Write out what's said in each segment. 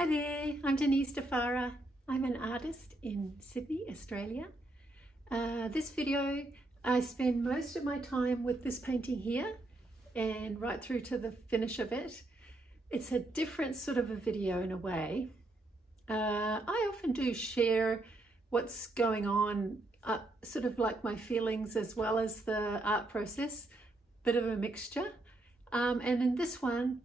Hi there, I'm Denise. I'm an artist in Sydney, Australia. This video, I spend most of my time with this painting here and right through to the finish of it. It's a different sort of a video in a way. I often do share what's going on, sort of like my feelings as well as the art process, bit of a mixture. And in this one,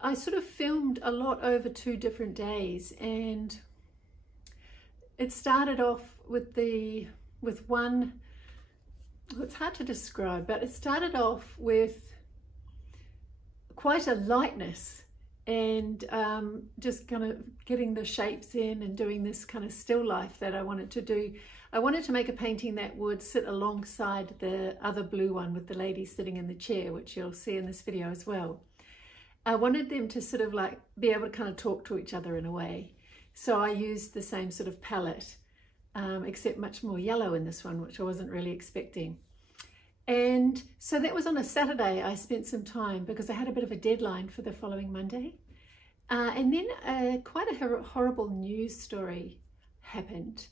I sort of filmed a lot over 2 different days, and it started off with one, it's hard to describe, but it started off with quite a lightness and just kind of getting the shapes in and doing this kind of still life that I wanted to do. I wanted to make a painting that would sit alongside the other blue one with the lady sitting in the chair, which you'll see in this video as well. I wanted them to sort of like be able to kind of talk to each other in a way. So I used the same sort of palette, except much more yellow in this one, which I wasn't really expecting. And so that was on a Saturday. I spent some time because I had a bit of a deadline for the following Monday. And then quite a horrible news story happened,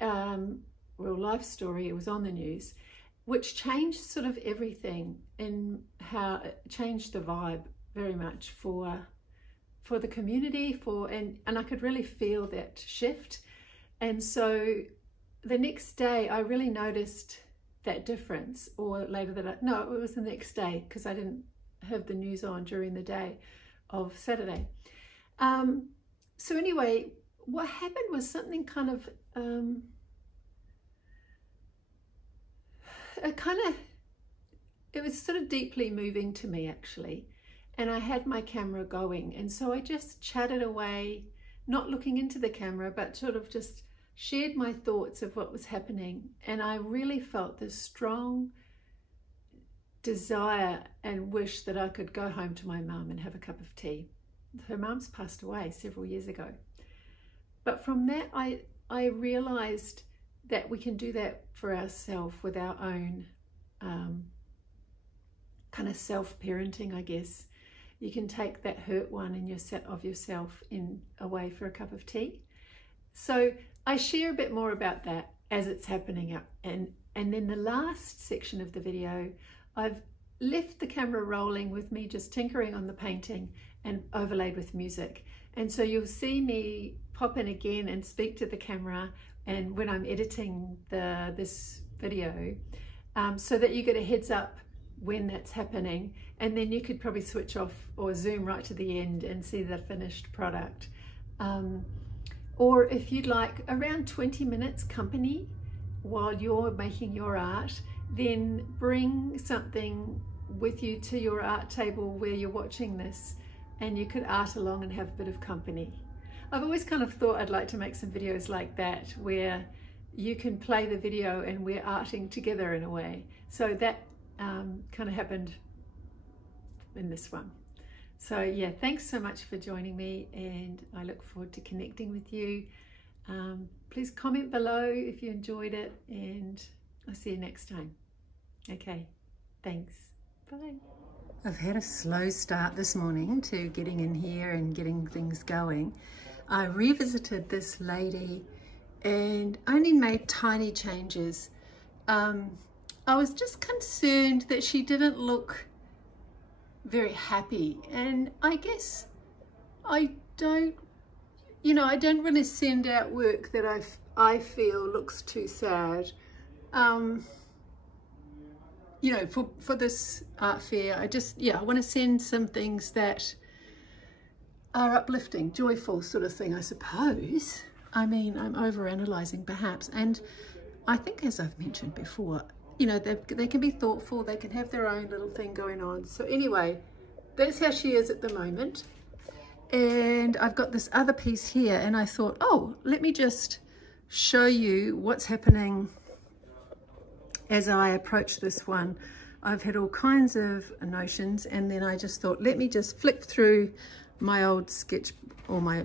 real life story. It was on the news, which changed sort of everything in how it changed the vibe very much for the community, and I could really feel that shift. And so the next day I really noticed that difference, or later that no, it was the next day because I didn't have the news on during the day of Saturday. So anyway, what happened was something kind of it was sort of deeply moving to me actually. And I had my camera going, and so I just chatted away, not looking into the camera, but sort of just shared my thoughts of what was happening. And I really felt this strong desire and wish that I could go home to my mum and have a cup of tea. Her mum's passed away several years ago. But from that, I realized that we can do that for ourselves with our own kind of self-parenting, I guess. You can take that hurt one in yourself in away for a cup of tea. So I share a bit more about that as it's happening up. And then the last section of the video, I've left the camera rolling with me just tinkering on the painting and overlaid with music. And so you'll see me pop in again and speak to the camera, and when I'm editing this video, so that you get a heads up when that's happening, and then you could probably switch off or zoom right to the end and see the finished product. Or if you'd like around 20 minutes company while you're making your art, then bring something with you to your art table where you're watching this, and you could art along and have a bit of company. I've always kind of thought I'd like to make some videos like that where you can play the video and we're arting together in a way. So that kind of happened in this one. So yeah, thanks so much for joining me, and I look forward to connecting with you. Please comment below if you enjoyed it, and I'll see you next time. Okay, thanks. Bye. I've had a slow start this morning to getting in here and getting things going. I revisited this lady and only made tiny changes. I was just concerned that she didn't look very happy, and I guess I don't really send out work that I feel looks too sad. You know, for this art fair, I want to send some things that are uplifting, joyful sort of thing, I suppose. I mean, I'm overanalyzing perhaps, and I think, as I've mentioned before, you know, they can be thoughtful, they can have their own little thing going on. So anyway, that's how she is at the moment. And I've got this other piece here, and I thought, oh, let me just show you what's happening as I approach this one. I've had all kinds of notions, and then I just thought, let me just flick through my old sketch, or my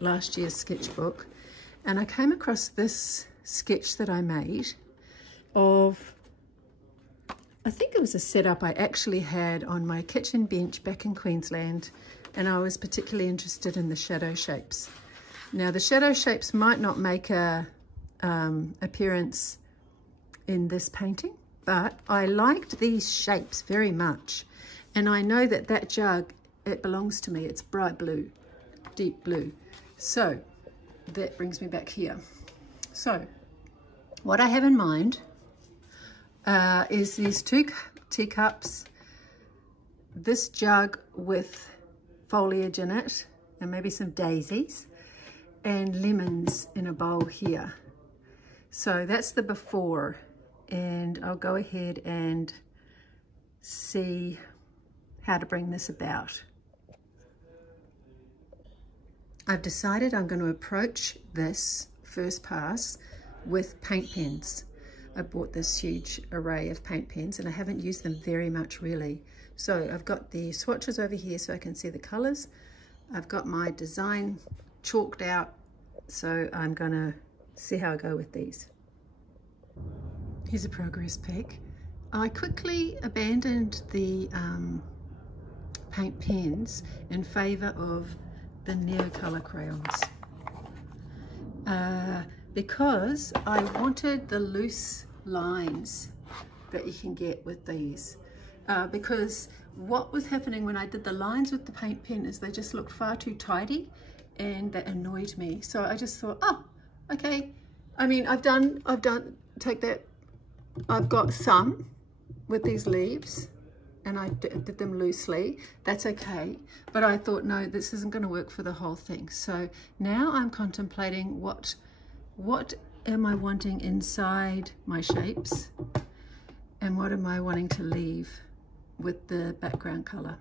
last year's sketchbook, and I came across this sketch that I made of, I think it was a setup I actually had on my kitchen bench back in Queensland and I was particularly interested in the shadow shapes. Now the shadow shapes might not make a appearance in this painting, but I liked these shapes very much, and I know that that jug, it belongs to me. It's bright blue, deep blue. So that brings me back here. So what I have in mind is these 2 teacups, this jug with foliage in it, and maybe some daisies, and lemons in a bowl here. So that's the before, and I'll go ahead and see how to bring this about. I've decided I'm going to approach this first pass with paint pens. I bought this huge array of paint pens and I haven't used them very much really. So I've got the swatches over here so I can see the colours. I've got my design chalked out, so I'm going to see how I go with these. Here's a progress pic. I quickly abandoned the paint pens in favour of the Neocolor crayons because I wanted the loose lines that you can get with these, because what was happening when I did the lines with the paint pen is they just looked far too tidy and that annoyed me. So I just thought, oh, okay. I mean, I've done, take that, I've got some with these leaves and I did them loosely. That's okay. But I thought, no, this isn't going to work for the whole thing. So now I'm contemplating what am I wanting inside my shapes and what am I wanting to leave with the background color.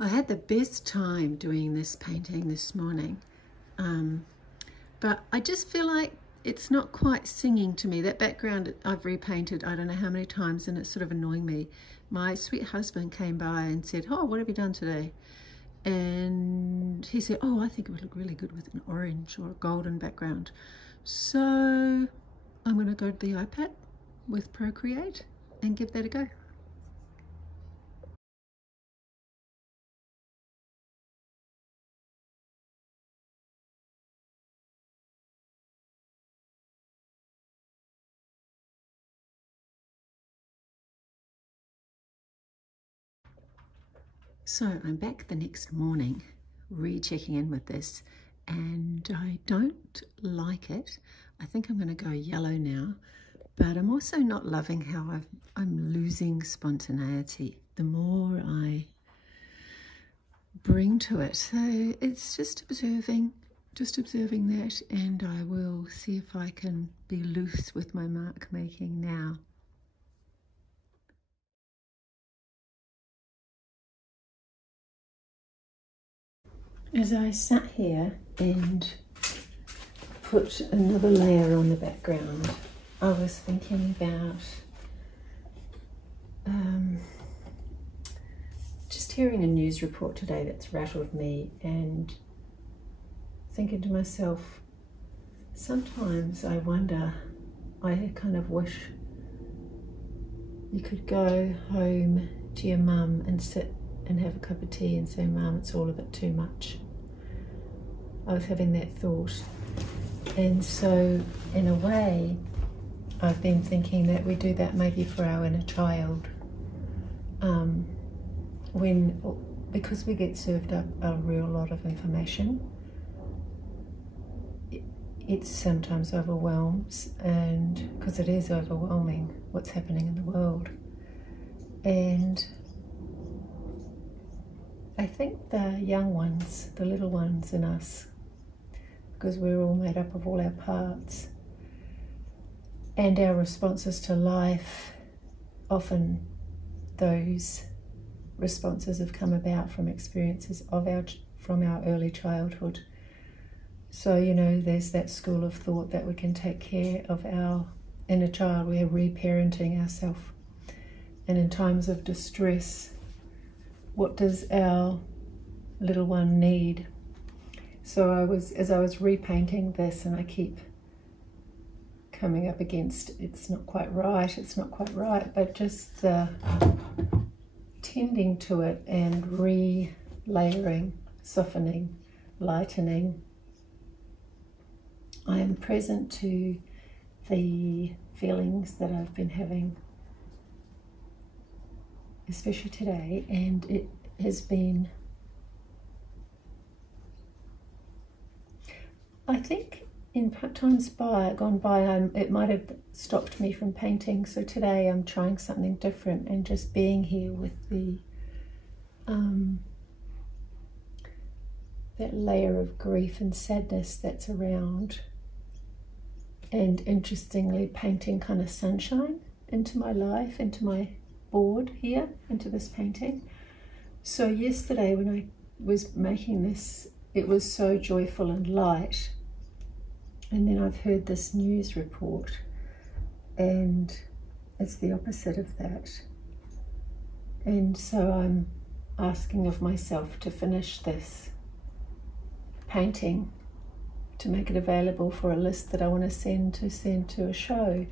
I had the best time doing this painting this morning, but I just feel like it's not quite singing to me. That background I've repainted I don't know how many times and it's sort of annoying me. My sweet husband came by and said, oh, what have you done today? And he said, oh, I think it would look really good with an orange or a golden background. So I'm going to go to the iPad with Procreate and give that a go. So I'm back the next morning, rechecking in with this, and I don't like it. I think I'm going to go yellow now, but I'm also not loving how I'm losing spontaneity the more I bring to it. So it's just observing that, and I will see if I can be loose with my mark making now. As I sat here and put another layer on the background, I was thinking about just hearing a news report today that's rattled me and thinking to myself, sometimes I wonder, I kind of wish you could go home to your mum and sit and have a cup of tea and say, Mum, it's all a bit too much. I was having that thought, and so in a way I've been thinking that we do that maybe for our inner child, because we get served up a real lot of information, it sometimes overwhelms, and because it is overwhelming what's happening in the world. And I I think the young ones, the little ones in us, because we're all made up of all our parts, and our responses to life, often those responses have come about from experiences of from our early childhood. So, you know, there's that school of thought that we can take care of our inner child. We're reparenting ourselves. And in times of distress, what does our little one need? So as I was repainting this, and I keep coming up against it's not quite right, but just tending to it and re-layering, softening, lightening. I am present to the feelings that I've been having, especially today, and it has been, I think in times gone by, it might have stopped me from painting. So today I'm trying something different and just being here with the that layer of grief and sadness that's around, and interestingly painting kind of sunshine into my life, into my board here, into this painting. So yesterday when I was making this, it was so joyful and light, and then I've heard this news report and it's the opposite of that. And so I'm asking of myself to finish this painting, to make it available for a list that I want to send to a show.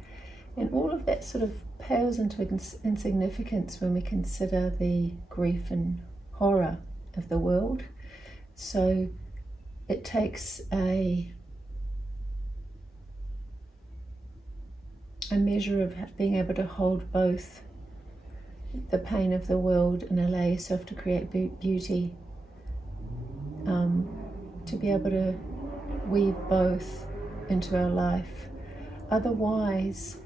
And all of that sort of pales into insignificance when we consider the grief and horror of the world. So it takes a measure of being able to hold both the pain of the world and allow yourself to create beauty, to be able to weave both into our life. Otherwise,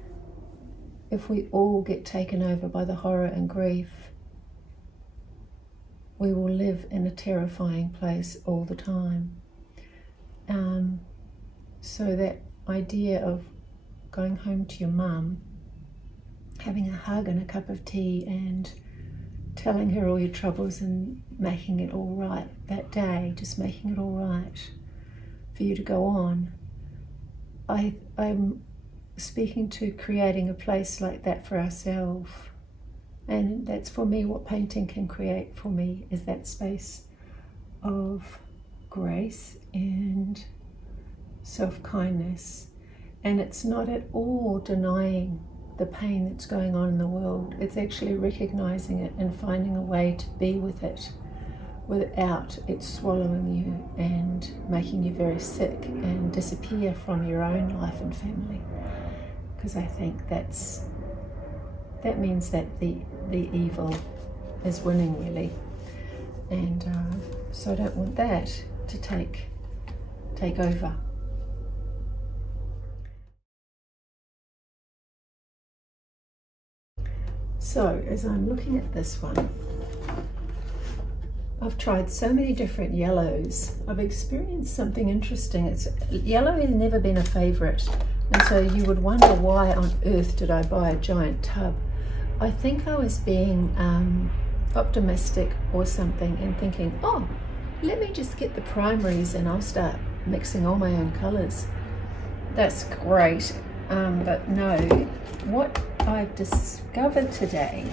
if we all get taken over by the horror and grief, we will live in a terrifying place all the time. So that idea of going home to your mum, having a hug and a cup of tea and telling her all your troubles and making it all right that day, just making it all right for you to go on. I'm speaking to creating a place like that for ourselves. And that's for me what painting can create for me, is that space of grace and self-kindness. And it's not at all denying the pain that's going on in the world. It's actually recognizing it and finding a way to be with it without it swallowing you and making you very sick and disappear from your own life and family. Because I think that means that the evil is winning, really. And so I don't want that to take over. So as I'm looking at this one, I've tried so many different yellows. I've experienced something interesting. Yellow has never been a favorite, and so you would wonder why on earth did I buy a giant tub. I think I was being optimistic or something and thinking, oh, let me just get the primaries and I'll start mixing all my own colors. That's great, but no. What I've discovered today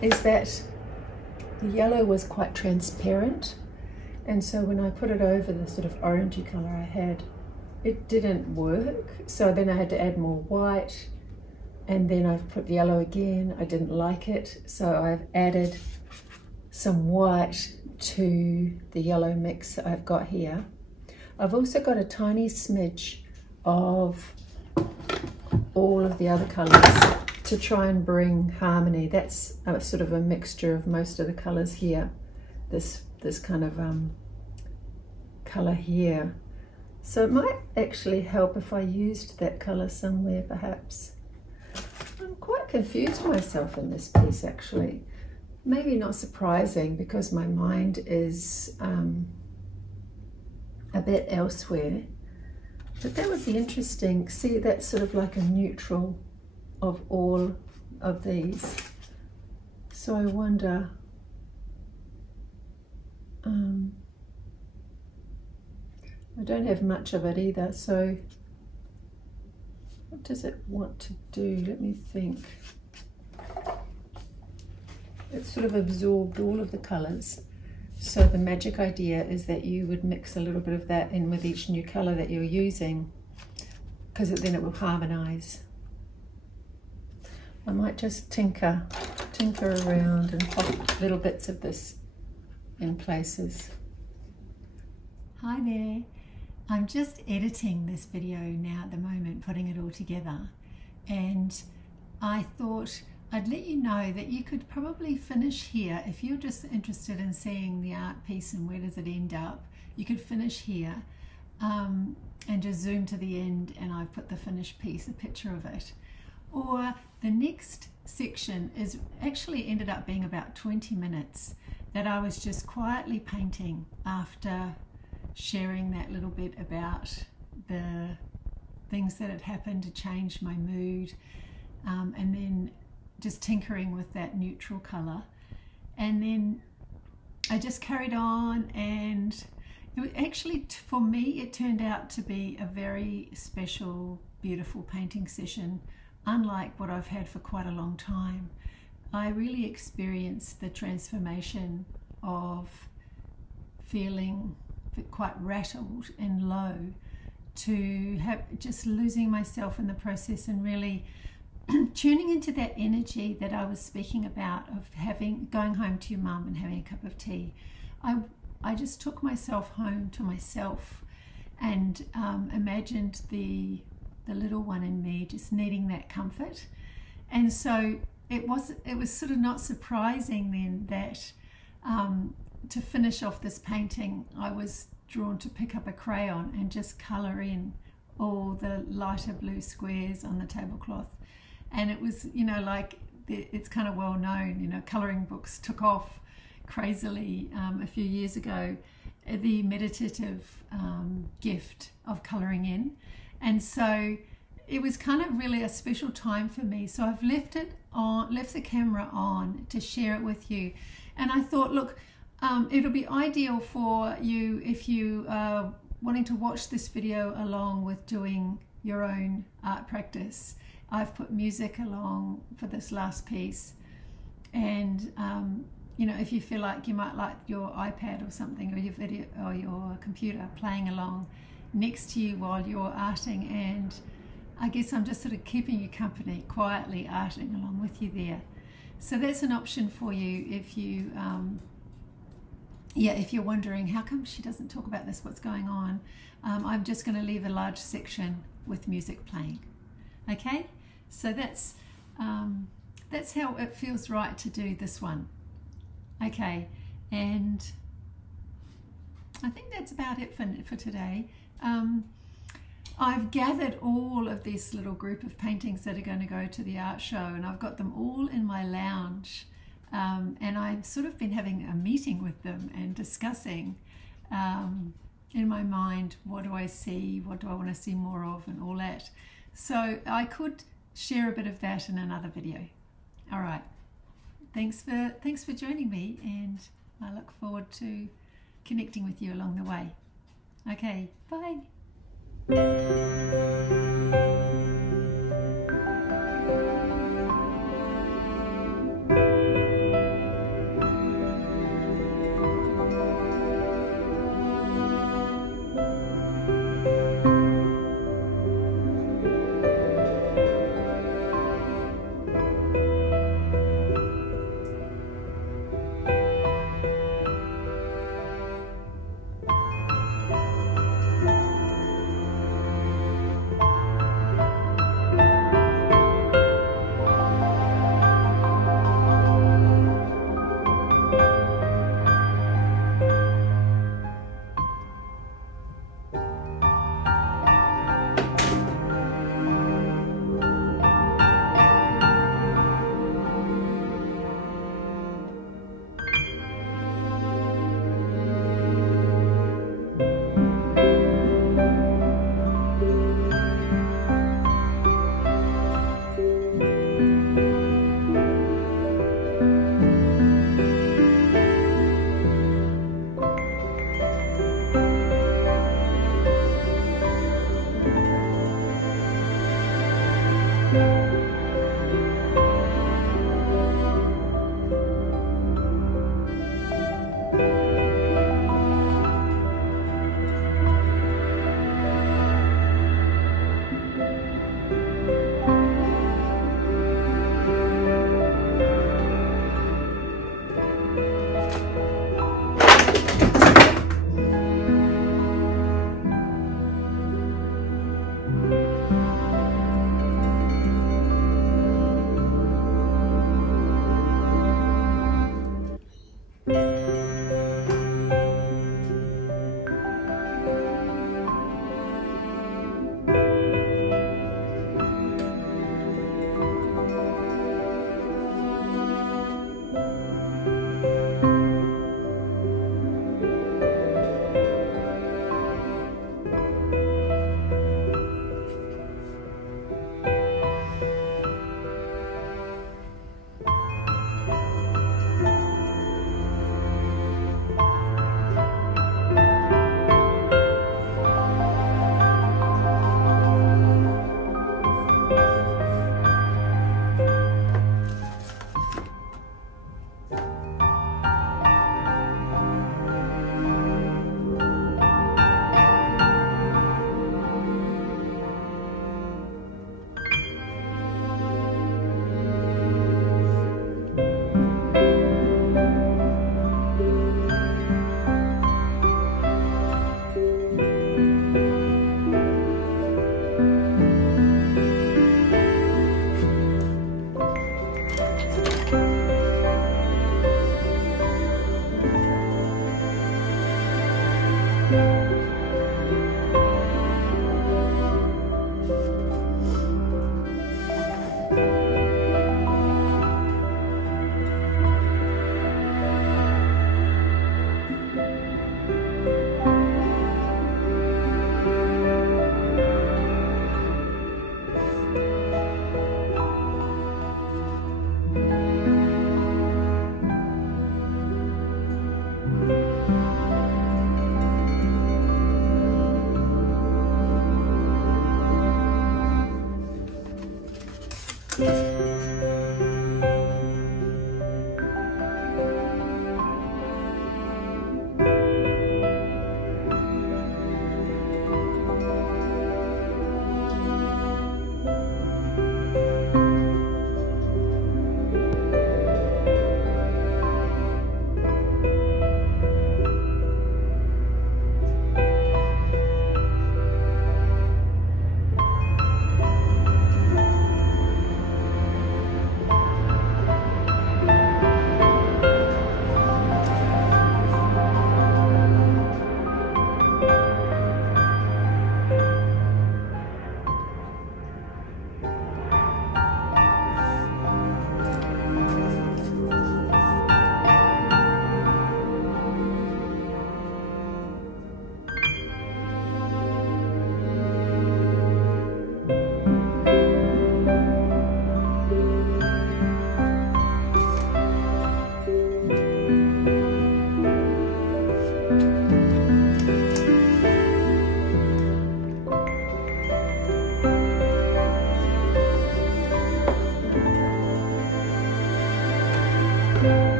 is that the yellow was quite transparent, and so when I put it over the sort of orangey color I had, it didn't work. So then I had to add more white, and then I've put yellow again. I didn't like it, so I've added some white to the yellow mix that I've got here. I've also got a tiny smidge of all of the other colors to try and bring harmony. That's a sort of a mixture of most of the colors here. This kind of color here. So it might actually help if I used that color somewhere, perhaps. I'm quite confused myself in this piece, actually. maybe not surprising because my mind is a bit elsewhere, but that would be interesting. See, that's sort of like a neutral of all of these. So I wonder, I don't have much of it either, so what does it want to do? Let me think. It's sort of absorbed all of the colours. So the magic idea is that you would mix a little bit of that in with each new colour that you're using, because then it will harmonise. I might just tinker around and pop little bits of this in places. Hi there. I'm just editing this video now at the moment, putting it all together, and I thought I'd let you know that you could probably finish here. If you're just interested in seeing the art piece and where does it end up, you could finish here and just zoom to the end, and I've put the finished piece, a picture of it. Or the next section is actually ended up being about 20 minutes that I was just quietly painting after sharing that little bit about the things that had happened to change my mood, and then just tinkering with that neutral color. And then I just carried on, and it was actually, for me, it turned out to be a very special, beautiful painting session, unlike what I've had for quite a long time. I really experienced the transformation of feeling quite rattled and low to just losing myself in the process, and really tuning into that energy that I was speaking about of going home to your mum and having a cup of tea. I just took myself home to myself and imagined the little one in me just needing that comfort. And so it was sort of not surprising then that to finish off this painting, I was drawn to pick up a crayon and just colour in all the lighter blue squares on the tablecloth. And it was, you know, like it's kind of well known, you know, colouring books took off crazily a few years ago, the meditative gift of colouring in. And so it was kind of really a special time for me. So I've left the camera on to share it with you. And I thought, look, it'll be ideal for you if you are wanting to watch this video along with doing your own art practice. I've put music along for this last piece, and you know, if you feel like you might like your iPad or something, or your video or your computer playing along next to you while you're arting, and I guess I'm just sort of keeping you company, quietly arting along with you there. So that's an option for you if you if you're wondering how come she doesn't talk about this, what's going on. I'm just going to leave a large section with music playing. Okay, so that's how it feels right to do this one. Okay, and I think that's about it for today. I've gathered all of this little group of paintings that are going to go to the art show, and I've got them all in my lounge, and I've sort of been having a meeting with them and discussing in my mind, what do I see, what do I want to see more of, and all that. So I could share a bit of that in another video. All right, thanks for joining me, and I look forward to connecting with you along the way. Okay, bye.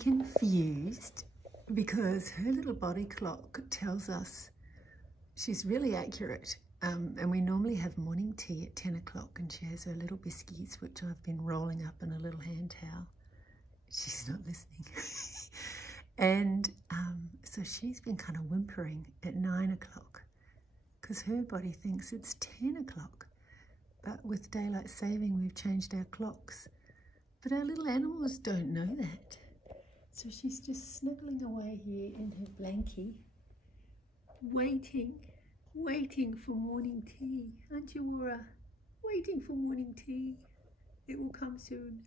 confused because her little body clock tells us she's really accurate. And we normally have morning tea at 10 o'clock, and she has her little biscuits, which I've been rolling up in a little hand towel. She's not listening. And so she's been kind of whimpering at 9 o'clock because her body thinks it's 10 o'clock. But with daylight saving, we've changed our clocks. But our little animals don't know that. So she's just snuggling away here in her blankie, waiting for morning tea. Aren't you, Aura? Waiting for morning tea. It will come soon.